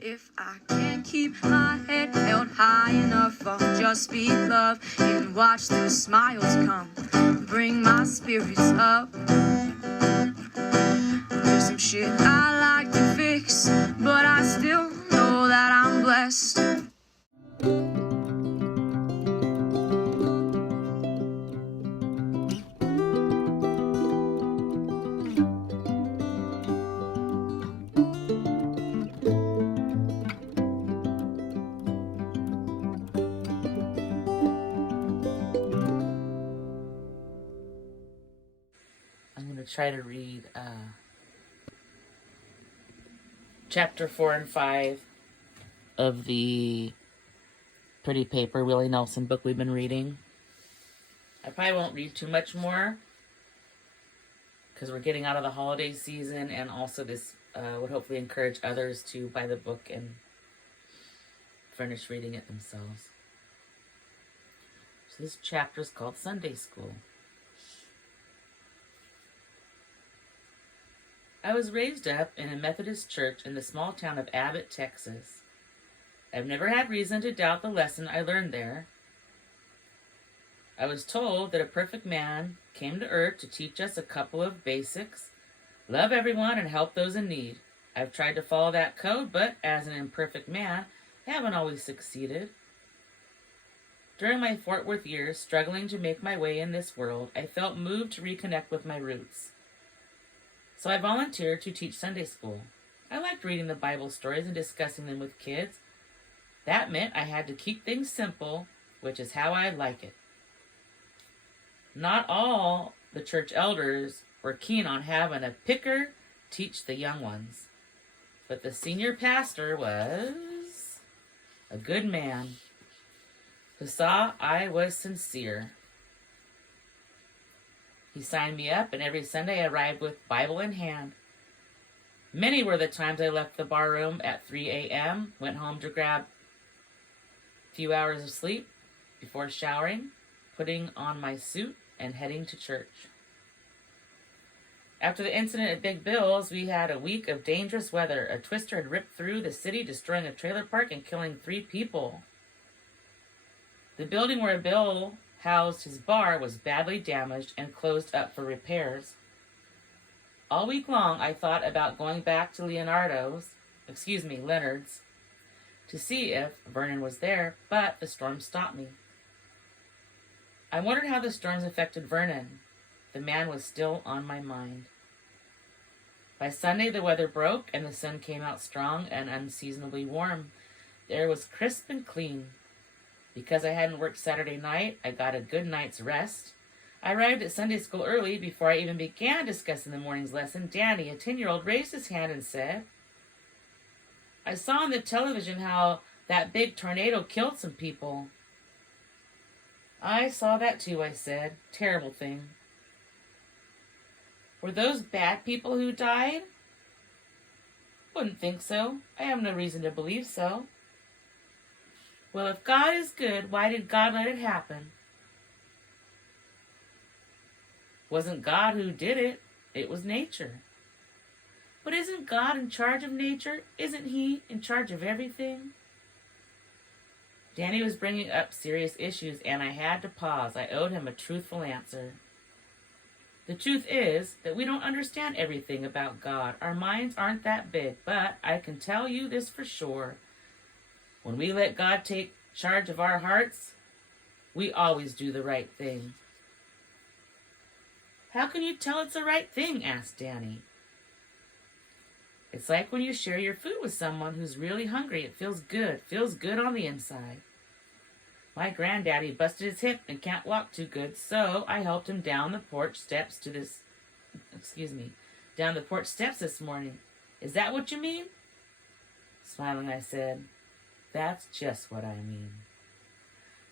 If I can't keep my head held high enough, I'll just speak love and watch the smiles come, bring my spirits up. There's some shit I like to fix, but I still know that I'm blessed. I'm going to try to read chapter 4 and 5 of the Pretty Paper Willie Nelson book we've been reading. I probably won't read too much more because we're getting out of the holiday season, and also this would hopefully encourage others to buy the book and finish reading it themselves. So this chapter is called Sunday School. I was raised up in a Methodist church in the small town of Abbott, Texas. I've never had reason to doubt the lesson I learned there. I was told that a perfect man came to earth to teach us a couple of basics: love everyone and help those in need. I've tried to follow that code, but as an imperfect man, I haven't always succeeded. During my Fort Worth years, struggling to make my way in this world, I felt moved to reconnect with my roots. So I volunteered to teach Sunday school. I liked reading the Bible stories and discussing them with kids. That meant I had to keep things simple, which is how I like it. Not all the church elders were keen on having a picker teach the young ones, but the senior pastor was a good man who saw I was sincere. He signed me up, and every Sunday I arrived with Bible in hand. Many were the times I left the bar room at 3 a.m., went home to grab a few hours of sleep before showering, putting on my suit, and heading to church. After the incident at Big Bill's, we had a week of dangerous weather. A twister had ripped through the city, destroying a trailer park and killing 3 people. The building where Bill housed his bar was badly damaged and closed up for repairs. All week long, I thought about going back to Leonard's, to see if Vernon was there, but the storm stopped me. I wondered how the storms affected Vernon. The man was still on my mind. By Sunday, the weather broke and the sun came out strong and unseasonably warm. The air was crisp and clean. Because I hadn't worked Saturday night, I got a good night's rest. I arrived at Sunday school early. Before I even began discussing the morning's lesson, Danny, a 10-year-old, raised his hand and said, "I saw on the television how that big tornado killed some people." "I saw that too," I said. "Terrible thing." "Were those bad people who died?" "Wouldn't think so. I have no reason to believe so." "Well, if God is good, why did God let it happen?" "Wasn't God who did it. It was nature." "But isn't God in charge of nature? Isn't He in charge of everything?" Danny was bringing up serious issues, and I had to pause. I owed him a truthful answer. The truth is that we don't understand everything about God. Our minds aren't that big, but I can tell you this for sure. When we let God take charge of our hearts, we always do the right thing. "How can you tell it's the right thing?" asked Danny. "It's like when you share your food with someone who's really hungry. It feels good on the inside. My granddaddy busted his hip and can't walk too good, so I helped him down the porch steps this morning. Is that what you mean?" Smiling, I said, "That's just what I mean."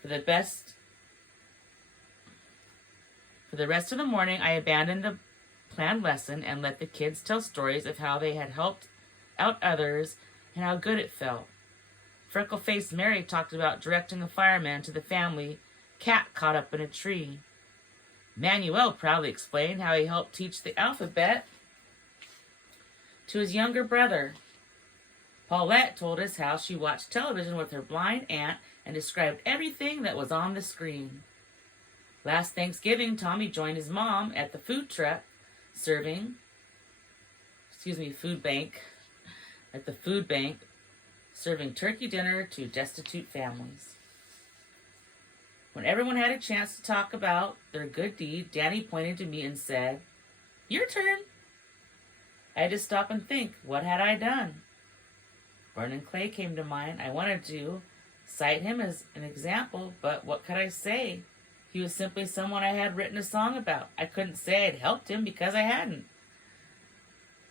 For the rest of the morning, I abandoned the planned lesson and let the kids tell stories of how they had helped out others and how good it felt. Freckle-faced Mary talked about directing a fireman to the family cat caught up in a tree. Manuel proudly explained how he helped teach the alphabet to his younger brother. Paulette told us how she watched television with her blind aunt and described everything that was on the screen. Last Thanksgiving, Tommy joined his mom at the food bank, serving turkey dinner to destitute families. When everyone had a chance to talk about their good deed, Danny pointed to me and said, "Your turn." I had to stop and think, what had I done? Vernon Clay came to mind. I wanted to cite him as an example, but what could I say? He was simply someone I had written a song about. I couldn't say I'd helped him because I hadn't.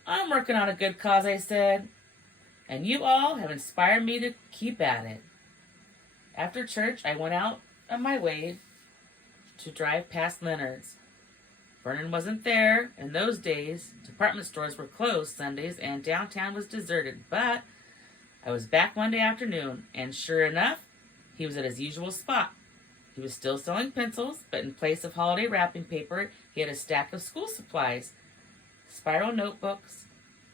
"I'm working on a good cause," I said, "and you all have inspired me to keep at it." After church, I went out on my way to drive past Leonard's. Vernon wasn't there. In those days, department stores were closed Sundays and downtown was deserted, but I was back Monday afternoon, and sure enough, he was at his usual spot. He was still selling pencils, but in place of holiday wrapping paper, he had a stack of school supplies, spiral notebooks,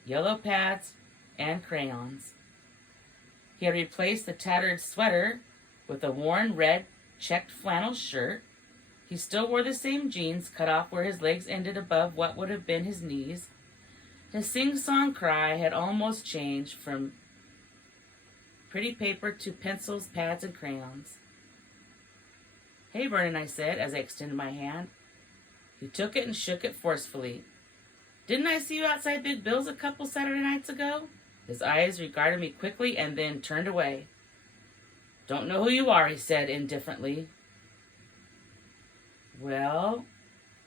yellow pads, and crayons. He had replaced the tattered sweater with a worn red checked flannel shirt. He still wore the same jeans cut off where his legs ended above what would have been his knees. His sing-song cry had almost changed from pretty paper to pencils, pads, and crayons. "Hey, Vernon," I said as I extended my hand. He took it and shook it forcefully. "Didn't I see you outside Big Bill's a couple Saturday nights ago?" His eyes regarded me quickly and then turned away. "Don't know who you are," he said indifferently. "Well,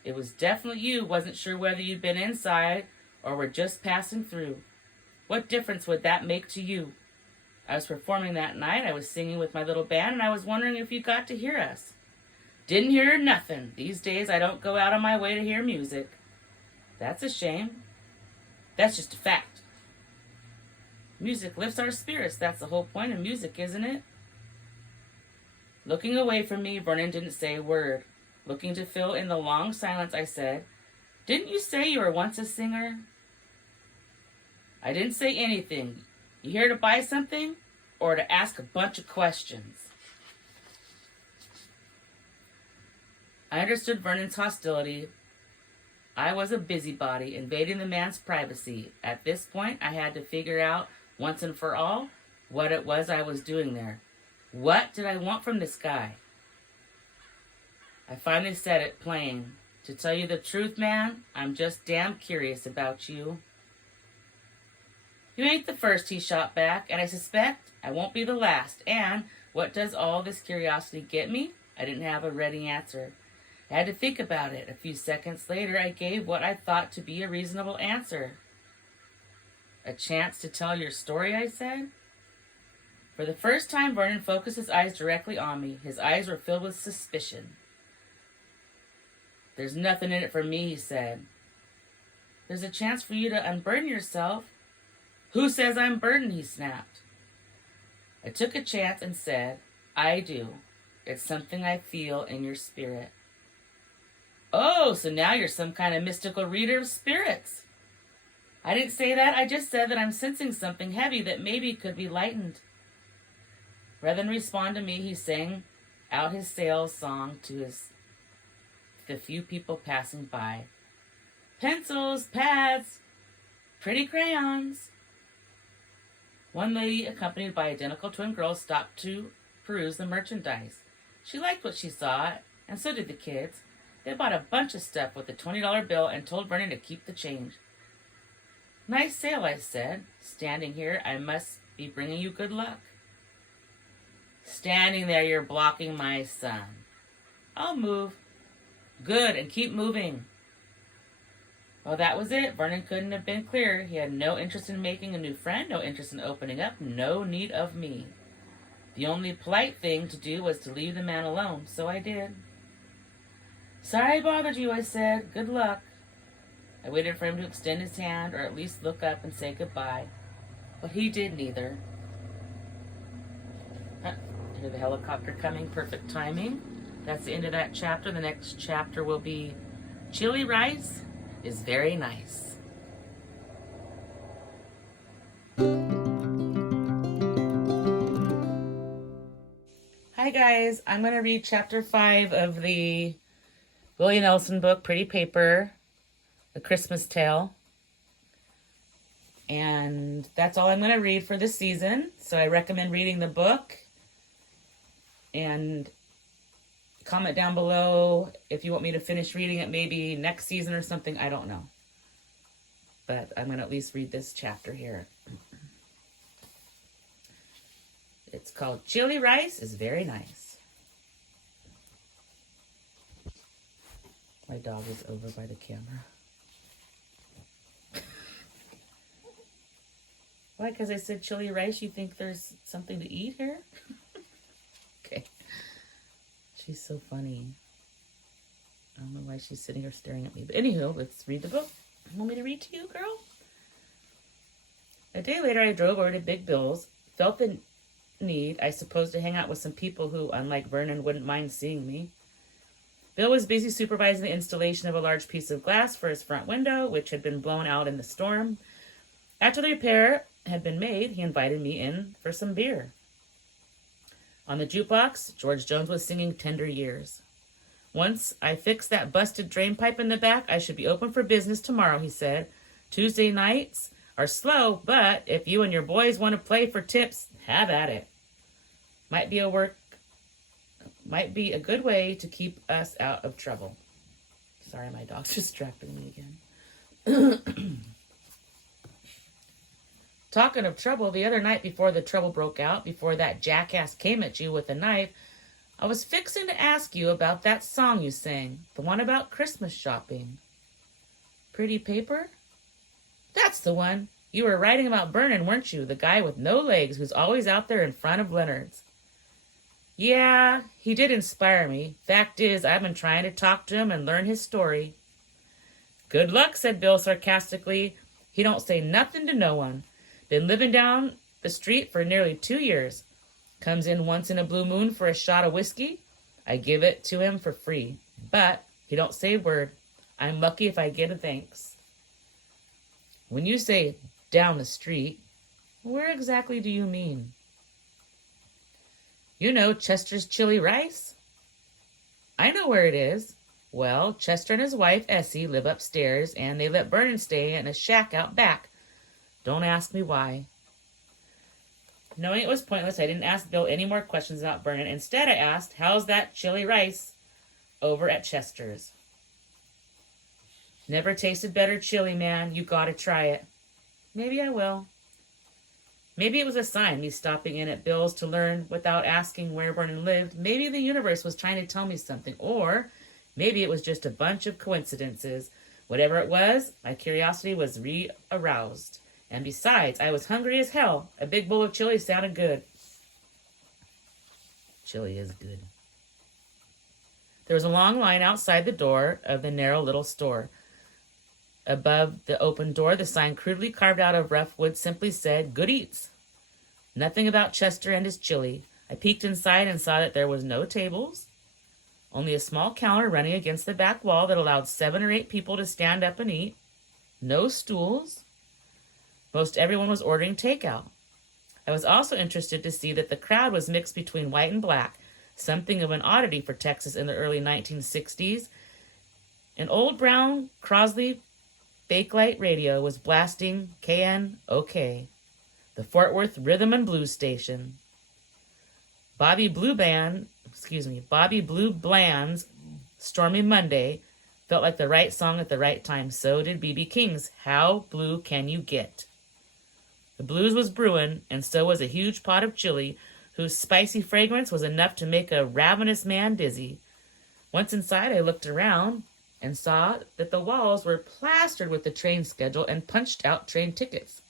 it was definitely you. Wasn't sure whether you'd been inside or were just passing through. What difference would that make to you? I was performing that night. I was singing with my little band, and I was wondering if you got to hear us." "Didn't hear nothing. These days I don't go out on my way to hear music." "That's a shame." "That's just a fact. Music lifts our spirits. That's the whole point of music, isn't it?" Looking away from me, Vernon didn't say a word. Looking to fill in the long silence, I said, "Didn't you say you were once a singer?" "I didn't say anything. You here to buy something or to ask a bunch of questions?" I understood Vernon's hostility. I was a busybody, invading the man's privacy. At this point, I had to figure out once and for all what it was I was doing there. What did I want from this guy? I finally said it plain. "To tell you the truth, man, I'm just damn curious about you." "You ain't the first," he shot back, "and I suspect I won't be the last. And what does all this curiosity get me?" I didn't have a ready answer. I had to think about it. A few seconds later, I gave what I thought to be a reasonable answer. "A chance to tell your story," I said. For the first time, Vernon focused his eyes directly on me. His eyes were filled with suspicion. "There's nothing in it for me," he said. "There's a chance for you to unburden yourself." "Who says I'm burdened?" he snapped. I took a chance and said, "I do. It's something I feel in your spirit." "Oh, so now you're some kind of mystical reader of spirits." "I didn't say that. I just said that I'm sensing something heavy that maybe could be lightened." Rather than respond to me, he sang out his sales song to the few people passing by. "Pencils, pads, pretty crayons." One lady, accompanied by identical twin girls, stopped to peruse the merchandise. She liked what she saw, and so did the kids. They bought a bunch of stuff with a $20 bill and told Vernon to keep the change. "Nice sale," I said. "Standing here, I must be bringing you good luck." "Standing there, you're blocking my sun." "I'll move." "Good, and keep moving." Well, that was it. Vernon couldn't have been clearer. He had no interest in making a new friend, no interest in opening up, no need of me. The only polite thing to do was to leave the man alone, so I did. "Sorry I bothered you," I said. "Good luck." I waited for him to extend his hand, or at least look up and say goodbye, but he did neither. I hear the helicopter coming, perfect timing. That's the end of that chapter. The next chapter will be Chili Rice is Very Nice. guys, I'm going to read chapter 5 of the Willie Nelson book, Pretty Paper, The Christmas Tale. And that's all I'm going to read for this season. So I recommend reading the book. And comment down below if you want me to finish reading it maybe next season or something. I don't know. But I'm going to at least read this chapter here. It's called Chili Rice is Very Nice. My dog is over by the camera. Why? Because I said chili rice, you think there's something to eat here? Okay. She's so funny. I don't know why she's sitting here staring at me. But anywho, let's read the book. You want me to read to you, girl? A day later, I drove over to Big Bill's. Felt the need, I suppose, to hang out with some people who, unlike Vernon, wouldn't mind seeing me. Bill was busy supervising the installation of a large piece of glass for his front window, which had been blown out in the storm. After the repair had been made, he invited me in for some beer. On the jukebox, George Jones was singing Tender Years. Once I fixed that busted drain pipe in the back, I should be open for business tomorrow, he said. Tuesday nights are slow, but if you and your boys want to play for tips, have at it. Might be a good way to keep us out of trouble. Sorry, my dog's distracting me again. Talking of trouble, the other night before the trouble broke out, before that jackass came at you with a knife, I was fixing to ask you about that song you sang, the one about Christmas shopping. Pretty Paper? That's the one. You were writing about Vernon, weren't you? The guy with no legs who's always out there in front of Leonard's. Yeah, he did inspire me. Fact is, I've been trying to talk to him and learn his story. Good luck, said Bill sarcastically. He don't say nothing to no one. Been living down the street for nearly 2 years. Comes in once in a blue moon for a shot of whiskey. I give it to him for free. But he don't say a word. I'm lucky if I get a thanks. When you say down the street, where exactly do you mean? You know Chester's Chili Rice? I know where it is. Well, Chester and his wife, Essie, live upstairs, and they let Vernon stay in a shack out back. Don't ask me why. Knowing it was pointless, I didn't ask Bill any more questions about Vernon. Instead, I asked, how's that chili rice over at Chester's? Never tasted better chili, man. You gotta try it. Maybe I will. Maybe it was a sign, me stopping in at Bill's to learn without asking where Vernon lived. Maybe the universe was trying to tell me something. Or maybe it was just a bunch of coincidences. Whatever it was, my curiosity was re-aroused. And besides, I was hungry as hell. A big bowl of chili sounded good. Chili is good. There was a long line outside the door of the narrow little store. Above the open door, the sign crudely carved out of rough wood simply said, Good Eats. Nothing about Chester and his chili. I peeked inside and saw that there was no tables, only a small counter running against the back wall that allowed 7 or 8 people to stand up and eat. No stools. Most everyone was ordering takeout. I was also interested to see that the crowd was mixed between white and black, something of an oddity for Texas in the early 1960s. An old brown Crosley Bakelite radio was blasting KNOK, the Fort Worth Rhythm and Blues station. Bobby Blue Bland's Stormy Monday felt like the right song at the right time. So did B.B. King's How Blue Can You Get? The blues was brewing, and so was a huge pot of chili, whose spicy fragrance was enough to make a ravenous man dizzy. Once inside, I looked around and saw that the walls were plastered with the train schedule and punched out train tickets.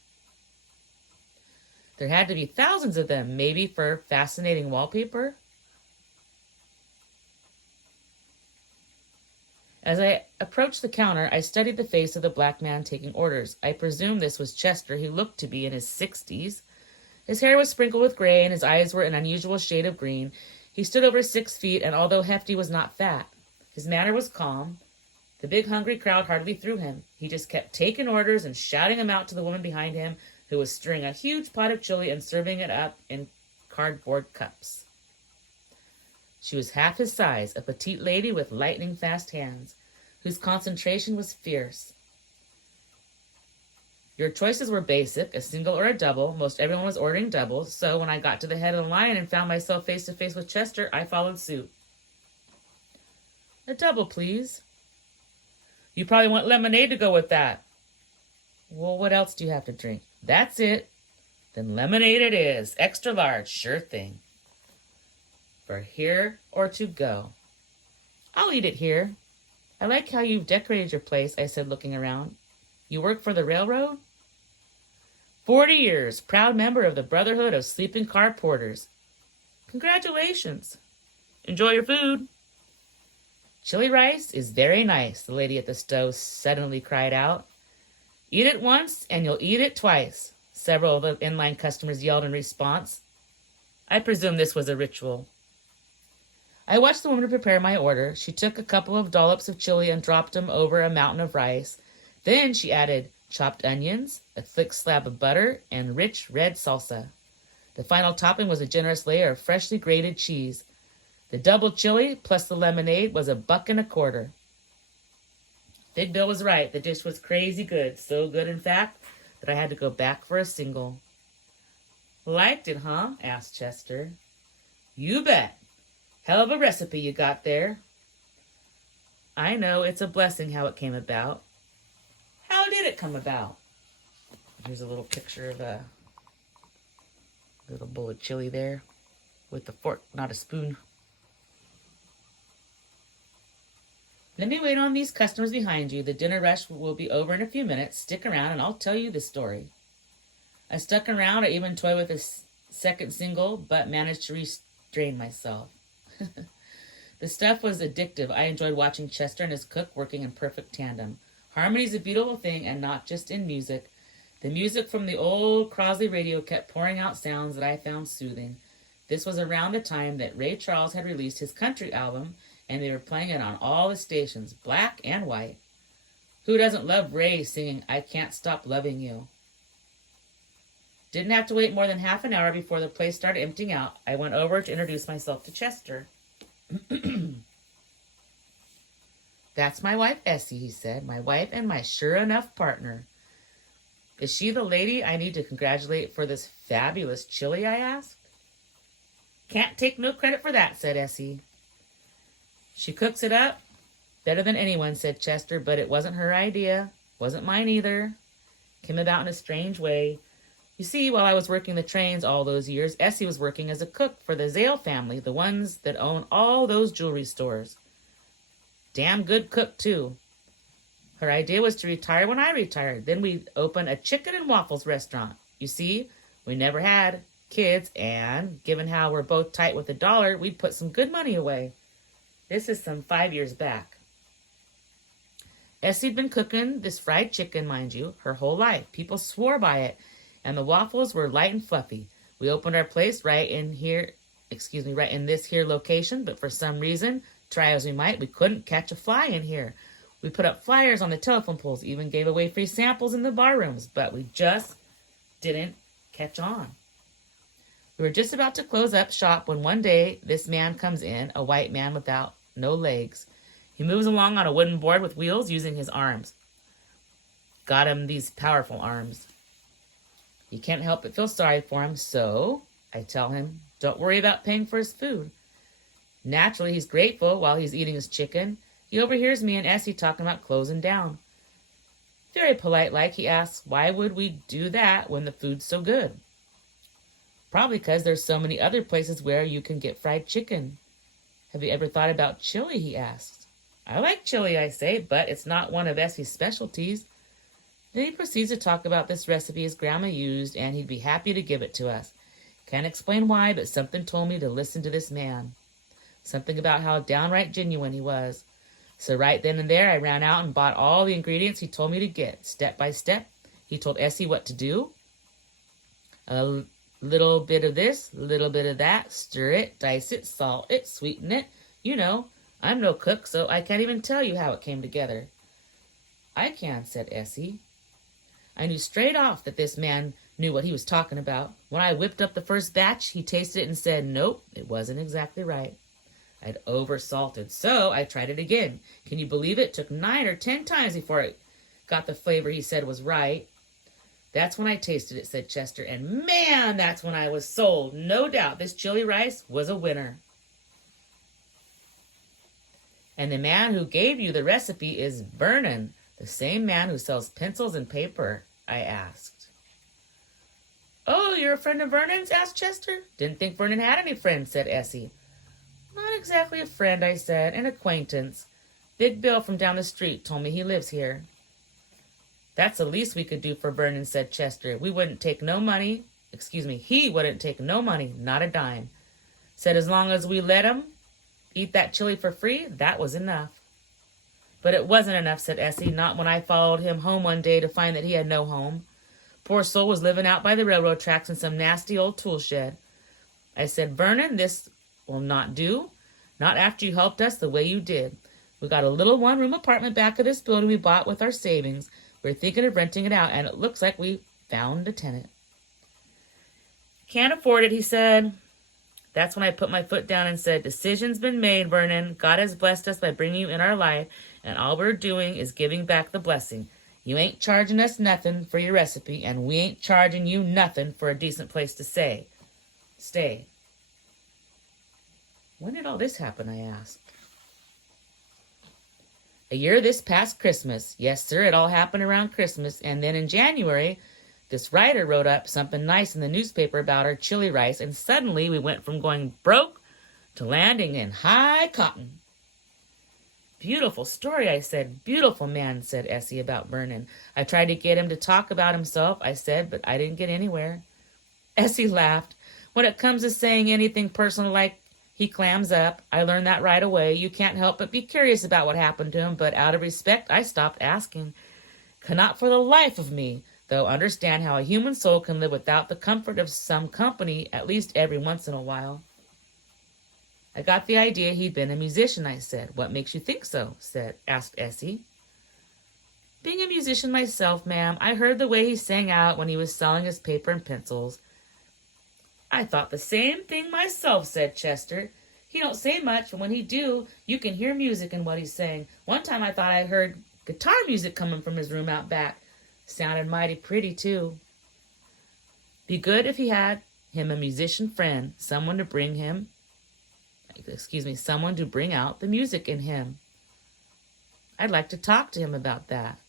There had to be thousands of them, maybe for fascinating wallpaper. As I approached the counter, I studied the face of the black man taking orders. I presume this was Chester, who looked to be in his 60s. His hair was sprinkled with gray, and his eyes were an unusual shade of green. He stood over 6 feet, and although hefty, was not fat. His manner was calm. The big, hungry crowd hardly threw him. He just kept taking orders and shouting them out to the woman behind him, who was stirring a huge pot of chili and serving it up in cardboard cups. She was half his size, a petite lady with lightning-fast hands, whose concentration was fierce. Your choices were basic, a single or a double. Most everyone was ordering doubles, so when I got to the head of the line and found myself face-to-face with Chester, I followed suit. A double, please. You probably want lemonade to go with that. Well, what else do you have to drink? That's it. Then lemonade it is. Extra large, sure thing. For here or to go? I'll eat it here. I like how you've decorated your place, I said, looking around. You work for the railroad? 40 years, proud member of the Brotherhood of Sleeping Car Porters. Congratulations. Enjoy your food. Chili rice is very nice, the lady at the stove suddenly cried out. Eat it once and you'll eat it twice, several of the inline customers yelled in response. I presume this was a ritual. I watched the woman prepare my order. She took a couple of dollops of chili and dropped them over a mountain of rice. Then she added chopped onions, a thick slab of butter, and rich red salsa. The final topping was a generous layer of freshly grated cheese. The double chili plus the lemonade was $1.25. Big Bill was right. The dish was crazy good. So good, in fact, that I had to go back for a single. Liked it, huh? Asked Chester. You bet. Hell of a recipe you got there. I know. It's a blessing how it came about. How did it come about? Here's a little picture of a little bowl of chili there with a fork, not a spoon. Let me wait on these customers behind you. The dinner rush will be over in a few minutes. Stick around and I'll tell you the story. I stuck around. I even toyed with a second single, but managed to restrain myself. The stuff was addictive. I enjoyed watching Chester and his cook working in perfect tandem. Harmony is a beautiful thing, and not just in music. The music from the old Crosley radio kept pouring out sounds that I found soothing. This was around the time that Ray Charles had released his country album, and they were playing it on all the stations, black and white. Who doesn't love Ray singing I Can't Stop Loving You? Didn't have to wait more than half an hour before the place started emptying out. I went over to introduce myself to Chester. That's my wife, Essie, he said. My wife and my sure enough partner. Is she the lady I need to congratulate for this fabulous chili, I asked. Can't take no credit for that, said Essie. She cooks it up better than anyone, said Chester, but it wasn't her idea. Wasn't mine either. Came about in a strange way. You see, while I was working the trains all those years, Essie was working as a cook for the Zale family, the ones that own all those jewelry stores. Damn good cook, too. Her idea was to retire when I retired. Then we'd open a chicken and waffles restaurant. You see, we never had kids, and given how we're both tight with the dollar, we'd put some good money away. This is some 5 years back. Essie'd been cooking this fried chicken, mind you, her whole life. People swore by it, and the waffles were light and fluffy. We opened our place right in this here location, but for some reason, try as we might, we couldn't catch a fly in here. We put up flyers on the telephone poles, even gave away free samples in the bar rooms, but we just didn't catch on. We were just about to close up shop when one day this man comes in, a white man without no legs. He moves along on a wooden board with wheels using his arms. Got him these powerful arms. You can't help but feel sorry for him, so I tell him, don't worry about paying for his food. Naturally, he's grateful while he's eating his chicken. He overhears me and Essie talking about closing down. Very polite-like, he asks, why would we do that when the food's so good? Probably because there's so many other places where you can get fried chicken. Have you ever thought about chili, he asks. I like chili, I say, but it's not one of Essie's specialties. Then he proceeds to talk about this recipe his grandma used, and he'd be happy to give it to us. Can't explain why, but something told me to listen to this man. Something about how downright genuine he was. So right then and there, I ran out and bought all the ingredients he told me to get. Step by step, he told Essie what to do. A little bit of this, a little bit of that. Stir it, dice it, salt it, sweeten it. You know, I'm no cook, so I can't even tell you how it came together. I can, said Essie. I knew straight off that this man knew what he was talking about. When I whipped up the first batch, he tasted it and said, nope, it wasn't exactly right. I'd oversalted, so I tried it again. Can you believe it? Took 9 or 10 times before I got the flavor he said was right. That's when I tasted it, said Chester, and man, that's when I was sold. No doubt this chili rice was a winner. And the man who gave you the recipe is Vernon, the same man who sells pencils and paper, I asked. Oh, you're a friend of Vernon's? Asked Chester. Didn't think Vernon had any friends, said Essie. Not exactly a friend, I said, an acquaintance. Big Bill from down the street told me he lives here. That's the least we could do for Vernon, said Chester. We wouldn't take no money. He wouldn't take no money, not a dime. Said as long as we let him eat that chili for free, that was enough. But it wasn't enough, said Essie, not when I followed him home one day to find that he had no home. Poor soul was living out by the railroad tracks in some nasty old tool shed. I said, Vernon, this will not do. Not after you helped us the way you did. We got a little one-room apartment back of this building we bought with our savings. We're thinking of renting it out, and it looks like we found a tenant. Can't afford it, he said. That's when I put my foot down and said, decision's been made, Vernon. God has blessed us by bringing you in our life, and all we're doing is giving back the blessing. You ain't charging us nothing for your recipe, and we ain't charging you nothing for a decent place to stay. When did all this happen, I asked. A year this past Christmas. Yes, sir, it all happened around Christmas, and then in January, this writer wrote up something nice in the newspaper about our chili rice, and suddenly we went from going broke to landing in high cotton. Beautiful story, I said. Beautiful man, said Essie about Vernon. I tried to get him to talk about himself, I said, but I didn't get anywhere. Essie laughed. When it comes to saying anything personal like he clams up, I learned that right away. You can't help but be curious about what happened to him, but out of respect, I stopped asking. Cannot for the life of me, though, understand how a human soul can live without the comfort of some company, at least every once in a while. I got the idea he'd been a musician, I said. What makes you think so? Asked Essie. Being a musician myself, ma'am, I heard the way he sang out when he was selling his paper and pencils. I thought the same thing myself, said Chester. He don't say much, but when he do, you can hear music in what he's saying. One time I thought I heard guitar music coming from his room out back. Sounded mighty pretty, too. Be good if he had him a musician friend, someone to bring out the music in him. I'd like to talk to him about that.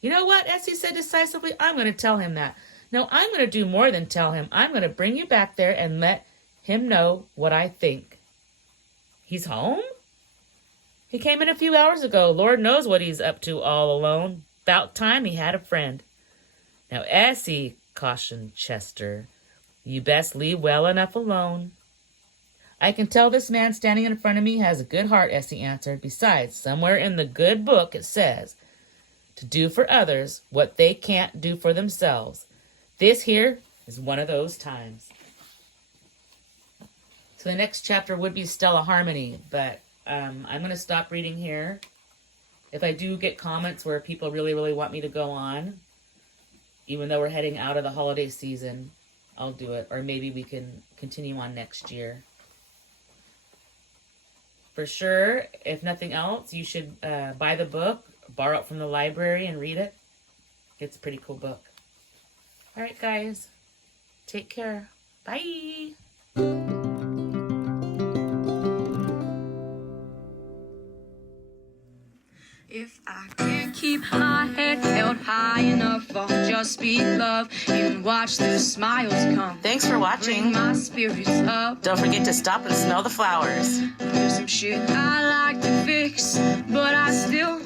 You know what, Essie said decisively, I'm going to tell him that. No, I'm going to do more than tell him. I'm going to bring you back there and let him know what I think. He's home? He came in a few hours ago. Lord knows what he's up to all alone. About time he had a friend. Now, Essie, cautioned Chester, you best leave well enough alone. I can tell this man standing in front of me has a good heart, Essie answered. Besides, somewhere in the good book it says to do for others what they can't do for themselves. This here is one of those times. So the next chapter would be Stella Harmony, but I'm going to stop reading here. If I do get comments where people really, really want me to go on, even though we're heading out of the holiday season, I'll do it. Or maybe we can continue on next year. For sure, if nothing else, you should buy the book, borrow it from the library, and read it. It's a pretty cool book. All right, guys. Take care. Bye. If I can't keep my head held high enough, I'll just be love and watch the smiles come. Thanks for watching. Bring my spirits up. Don't forget to stop and smell the flowers. There's some shit I like to fix, but I still